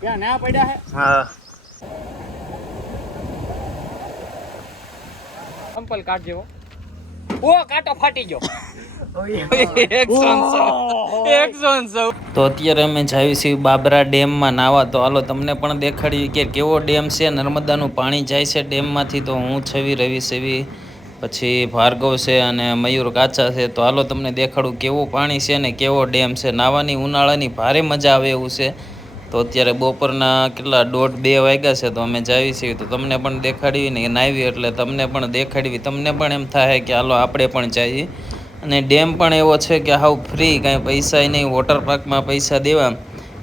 क्या नया पड़ा है? हाँ संपल काट जेવો ઓ કાટો ફાટી ગયો 110 તો અત્યારે અમે જાવી છીએ બાબરા ડેમમાં નાવા. તો હાલો તમને પણ દેખાડીએ કે કેવો ડેમ છે. નર્મદાનું પાણી જાય છે ડેમમાંથી. તો હું છવી રવિ સેવી પછી ભાર્ગવ છે અને મયુર કાચા છે. તો હાલો તમને દેખાડું કેવું પાણી છે ને કેવો ડેમ છે. નાવાની ઉનાળાની ભારે મજા આવે એવું છે. તો અત્યારે બપોરના કેટલા 1:30-2 વાગ્યા છે. તો અમે જાવી છીએ. તો તમને પણ દેખાડવી ને નાવી એટલે તમને પણ દેખાડવી. તમને પણ એમ થાય કે હાલો આપણે પણ જઈએ. અને ડેમ પણ એવો છે કે હાવ ફ્રી, કાંઈ પૈસા નહીં. વોટર પાર્કમાં પૈસા દેવા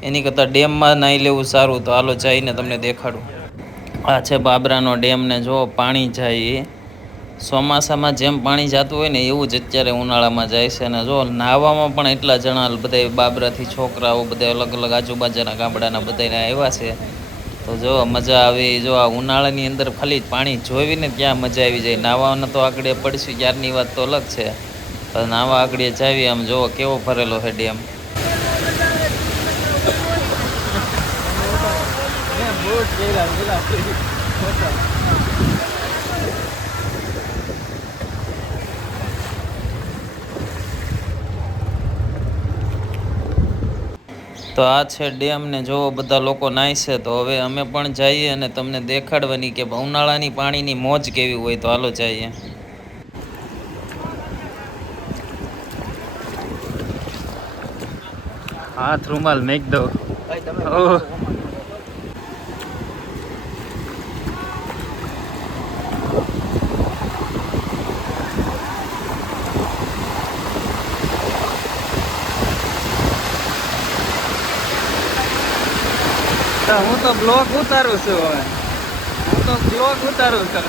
એની કરતાં ડેમમાં નાહી લેવું સારું. તો હાલો જઈને તમને દેખાડું. આ છે બાબરાનો ડેમ ને જો પાણી જાય એ ચોમાસામાં જેમ પાણી જતું હોય ને એવું જ અત્યારે ઉનાળામાં જાય છે. અને જો નાહવામાં પણ એટલા જણા બધા બાબરાથી છોકરાઓ બધા અલગ અલગ આજુબાજુના ગામડાના બધાને આવ્યા છે. તો જો મજા આવી. જો આ ઉનાળાની અંદર ખાલી પાણી જોઈને ત્યાં મજા આવી જાય. નાહવાના તો આગળ પડશું ત્યારની વાત તો અલગ છે. પણ નાહવા આગળ જાવી. આમ જો કેવો ભરેલો છે ડેમ. તો આ છે ડેમ ને જો બધા લોકો નાય છે. તો હવે અમે પણ જઈએ અને તમને દેખાડવાની કે ઉનાળાની પાણીની મોજ કેવી હોય. તો હાલો જઈએ. હાથ રૂમાલ મેક દો. હું તો બ્લોગ ઉતારું છું. હવે હું તો બ્લોગ ઉતારું છું.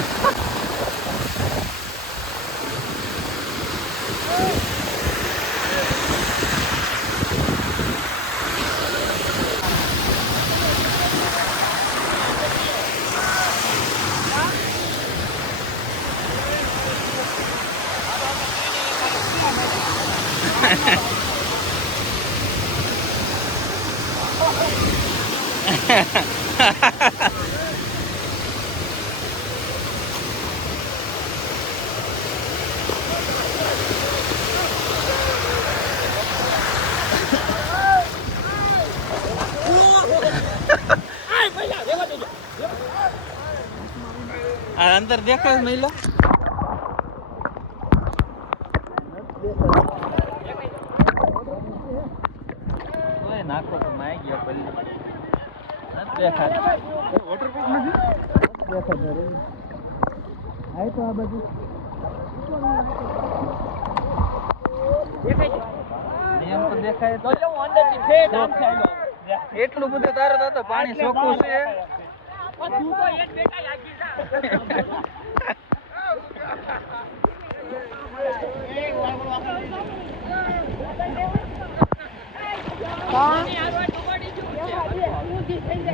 આ અંદર દેખાય મહિલા નાખો તો માઈ ગયો પલ્લી દેખાય વોટરપ્રૂફ નથી દેખાય આ તો આ બાજુ દેખાય એમ તો દેખાય તો હું અંદર થી ઠેઠ આમ ચાલ્યો એટલું બધું તારે તો પાણી ચોખ્ખું છે તું તો એક બેટા લાગી જા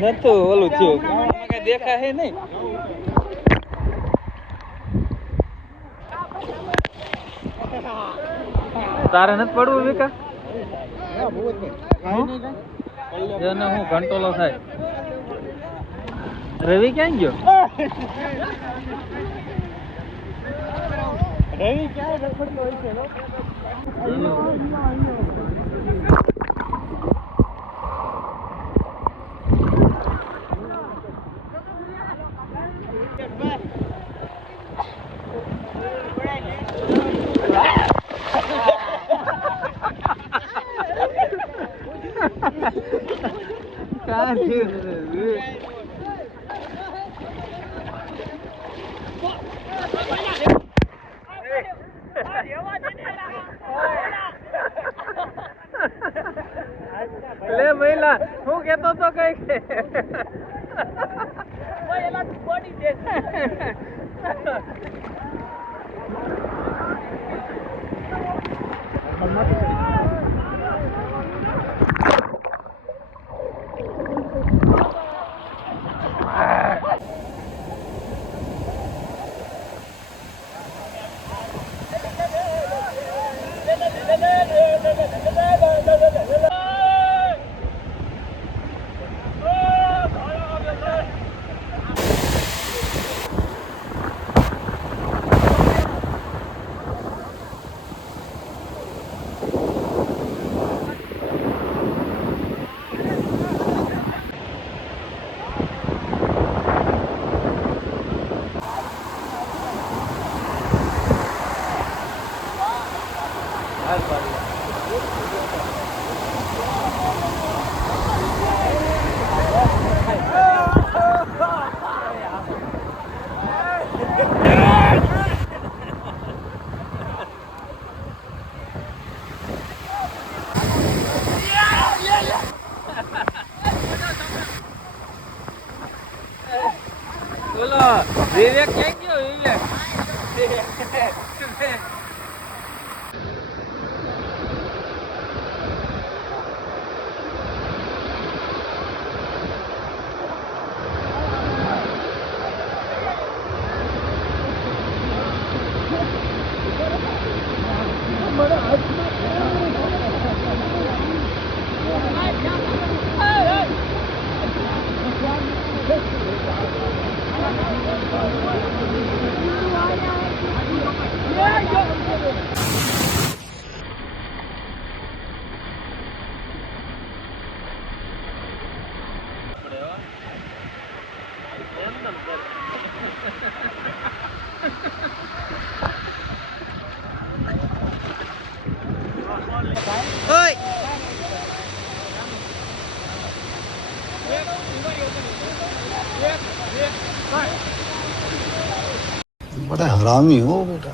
નતું ઓલું થયું કઈ દેખાય હે નહીં તારે નથી પડવું વિકા એને હું ઘંટોલો થાય રવિ ક્યાં ગયો રવિ ક્યાં રખડતો હોય છે લે મહિલા હું કેતો તો કઈ વિવેક ક્યાં ગયો વિવેક? बड़ा हरामी हो बेटा।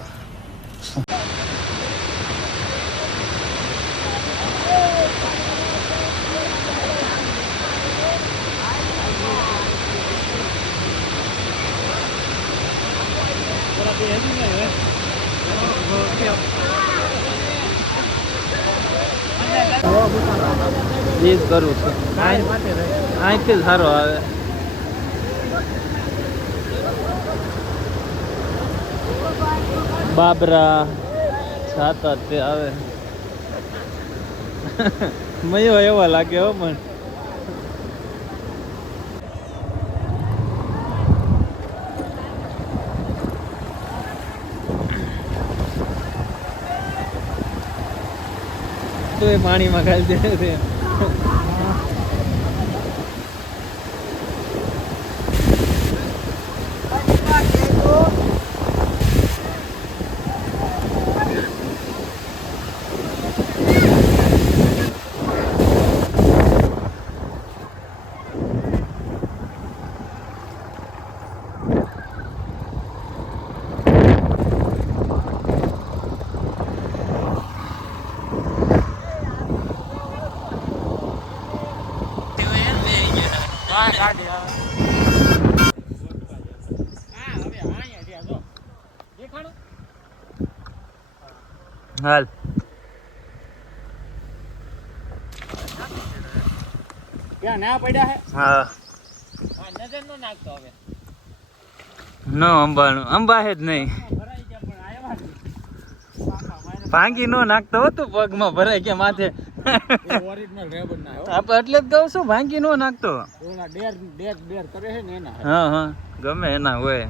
એ જ કરું છું અહીંથી સારો આવે બાબરા સાતા તે આવે મયો એવા લાગે હો મને તો એ પાણીમાં ખાલી દે છે હાલ ક્યાં ના પડ્યા હે હા નજર નો નાખતો હવે નો અંબાનું અંબા હે જ નહીં ભરાઈ ગયા પણ આવ્યા ભાંગી નો નાખતો હતો પગમાં ભરાઈ ગયા માથે ઓરિજિનલ રેબર ના હો આપણે એટલે જ કહું છું ભાંગી નો નાખતો ઓલા ડેર કરે છે ને એના હા હા ગમે એના હોય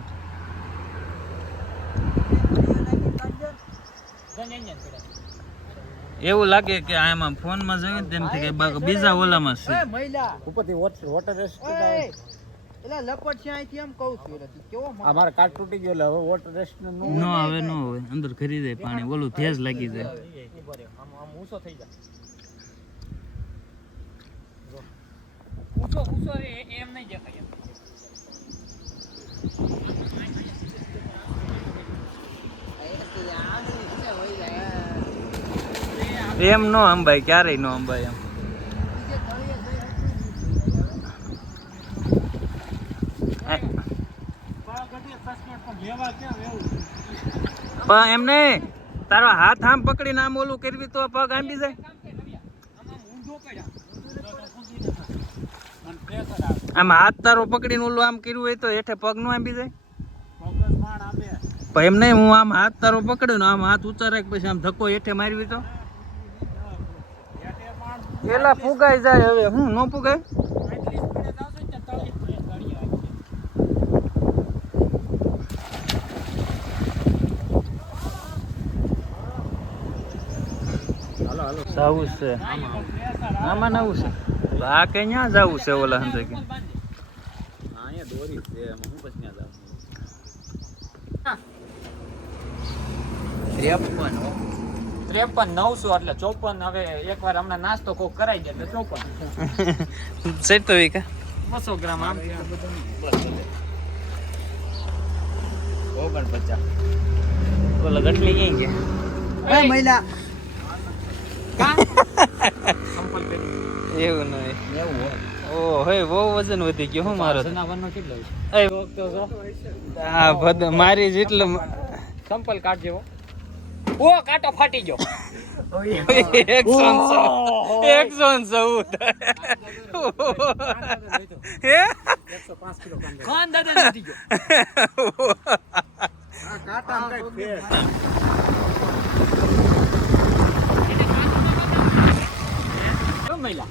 એવું લાગે કે આમાં ફોનમાં જોઈએ ને તેમ કે બીજા ઓલામાં છે ઉપરથી વોટર રેસ્ટ એલા લપટ છે અહીંથી એમ કહું છું એટલે કેવો આ મારા કાર્ડ તૂટી ગયો એટલે હવે વોટર રેસ્ટ નો નો આવે નો હોય અંદર ખરી જાય પાણી ઓલું તેજ લાગી જાય આમ ઊંચો થઈ જાય ઊંચો એમ નહીં દેખાય એમ નો અંબાય ક્યારેય નો અંબાય એમ પણ એમ નહીં તારો હાથ આમ પકડીને આમ ઓલું કરવી તો પગ આંબી જાય આમ હાથ તારો પકડીને ઓલું આમ કર્યું હોય તો હેઠે પગ નું આંબી જાય પણ એમ નહીં હું આમ હાથ તારો પકડ્યો ને આમ હાથ ઊંચા રાખ પછી આમ ધક્કો હેઠે મારવી તો પેલા ફુગાઈ જાય હવે હું ન ફુગાય જવું છે આમાં નવું છે આ કઈ ન્યા જવું છે ઓલા હંતે કે અહીંયા દોરી છે એમાં હું પછી ત્યાં જાઉં 53 900 એટલે 54 હવે એકવાર હમણાં નાસ્તો કોક કરાઈ દે એટલે 54 સેટ તો વીકા 200 ગ્રામ આમ 49 ઓલા ગટલી ક્યાં છે એ મહિલા કા સંપલ કરી એવું નહીં એવું હોય ઓ હે બહુ વજન વધી ગયો હું મારો જનાવરનો કેટલો છે? એ આ ભદ મારી જેટલું સંપલ કાઢ જેવો. ઓ કાંટો ફાટી ગયો. 114 હે કાન દાદા નથી ગયો. કેમ મહિલા?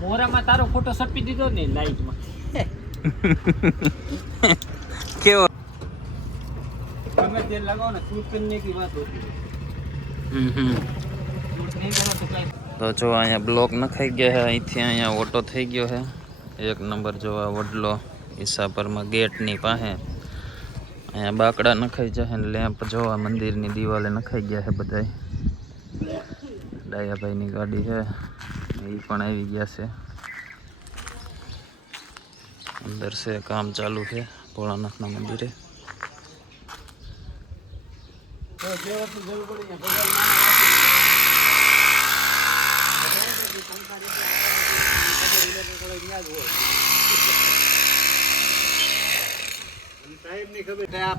મોરામાં તારો ફોટો સપી દીધો ને લાઈટમાં. કેવો તમે તેલ લગાવો ને શૂટ કરને કી વાત હોતી. શૂટ નહીં કરો તો કઈ. તો જો અહીંયા બ્લોક નખાઈ ગયા છે અહીંથી અહીંયા ઓટો થઈ ગયો છે એક નંબર જો આ વડલો ઈસાપરમાં ગેટની પાસે અહીંયા બાકડા નખાઈ જાય ને લેમ્પ જોવા મંદિરની દિવાલે નખાઈ ગયા છે બધાય ડાયાભાઈની ગાડી છે એ પણ આવી ગયા છે અંદર છે કામ ચાલુ છે ભોળાનાથના મંદિરે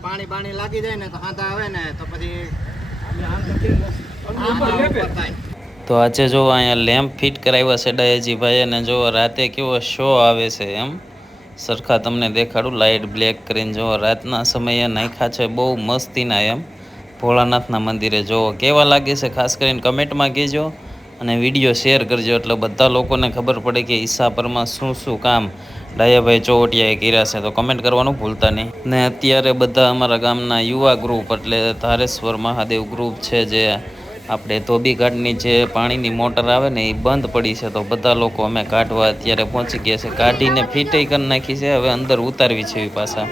પાણી પાણી લાગી જાય ને તો હાથા આવે ને તો પછી તો આજે જો અહીંયા લેમ્પ ફિટ કરાવ્યા છે ડાયાજીભાઈ અને જો રાતે કેવો શો આવે છે એમ સરખા તમને દેખાડું લાઇટ બ્લેક કરીને જો રાતના સમયે નાખ્યા છે બહુ મસ્તીના એમ ભોળાનાથના મંદિરે જો કેવા લાગે છે ખાસ કરીને કમેન્ટમાં કહેજો અને વિડીયો શેર કરજો એટલે બધા લોકોને ખબર પડે કે ઈસાપરમાં શું શું કામ ડાયાભાઈ ચોવટિયાએ કર્યા છે તો કમેન્ટ કરવાનું ભૂલતા નહીં ને અત્યારે બધા અમારા ગામના યુવા ગ્રુપ એટલે ધારેશ્વર મહાદેવ ગ્રુપ છે જે આપણે ધોબીઘાટની જે પાણીની મોટર આવે ને એ બંધ પડી છે તો બધા લોકો અમે કાઢવા અત્યારે પહોંચી ગયા છે કાઢીને ફિટે કરી નાખી છે હવે અંદર ઉતારવી છે એ પાછા